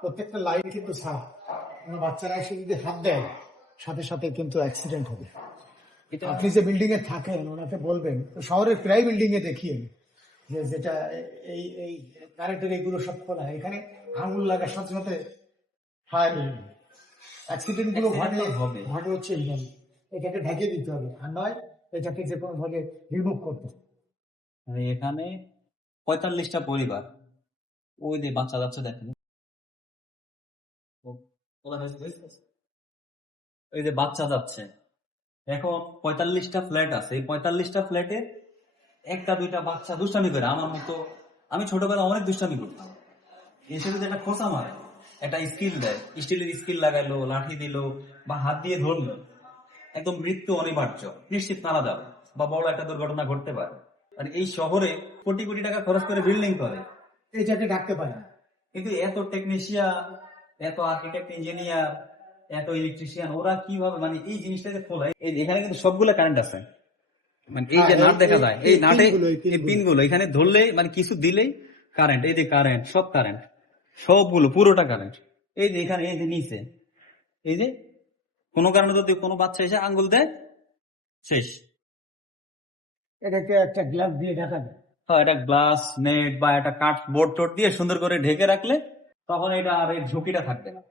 প্রত্যেকটা লাইন কিন্তু সাফ। কোনো বাচ্চারা এসে যদি হাত দেয় সাথে সাথে কিন্তু অ্যাক্সিডেন্ট হবে। আপনি যে বিল্ডিং এ থাকেন ওনাকে বলবেন শহরের প্রায় বিল্ডিং এ দেখিয়ে যে যেটা এই এই কারেন্টের এইগুলো সব খোলা। এখানে আঙুল লাগার সাথে সাথে ফায়ার অ্যাক্সিডেন্টগুলো ঘটে হবে। ঘটে হচ্ছে এই এটাকে ঢেকে দিতে হবে। আর নয় এটাকে যে কোনো ভাবে রিমুভ করতে মানে এখানে পঁয়তাল্লিশটা পরিবার। ওই যে বাচ্চা যাচ্ছে দেখেন। ওই যে বাচ্চা যাচ্ছে। এখন পঁয়তাল্লিশটা ফ্ল্যাট আছে। এই পঁয়তাল্লিশটা ফ্ল্যাটে একটা দুইটা বাচ্চা দুষ্টামি করে। আমার মতো আমি ছোটবেলা অনেক দুষ্টামি করতাম। এসে যদি একটা খোঁচা মারে একটা স্কিল দেয় স্টিলের স্কিল লাগাইলো লাঠি দিল বা হাত দিয়ে ধরলো একদম মৃত্যু অনিবার্য নিশ্চিত মারা যাবে বা বড় একটা দুর্ঘটনা ঘটতে পারে। আর এই শহরে কোটি কোটি টাকা খরচ করে বিল্ডিং করে। এই এটাকে ডাকতে পারে না। কিন্তু এত টেকনিশিয়ান এত আর্কিটেক্ট ইঞ্জিনিয়ার এত ইলেকট্রিশিয়ান ওরা কীভাবে মানে এই জিনিসটাকে খোলায় এখানে কিন্তু সবগুলো কারেন্ট আছে। মানে এই যে হ্যাঁ, নাট দেখা যায় এই নাটে এই পিনগুলো। এখানে ধরলেই মানে কিছু দিলেই কারেন্ট এই যে কারেন্ট সব কারেন্ট সবগুলো পুরোটা কারেন্ট এই যে এখানে এই যে নিচে এই যে কোনো কারণে যদি কোনো বাচ্চা এসে আঙ্গুল দেয় শেষ। এটাকে একটা গ্লাস দিয়ে ঢাকা দেয়। হ্যাঁ একটা গ্লাস নেট বা একটা কাঠ বোর্ড টোট দিয়ে সুন্দর করে ঢেকে রাখলে তখন এটা আর এর ঝুঁকিটা থাকবে না।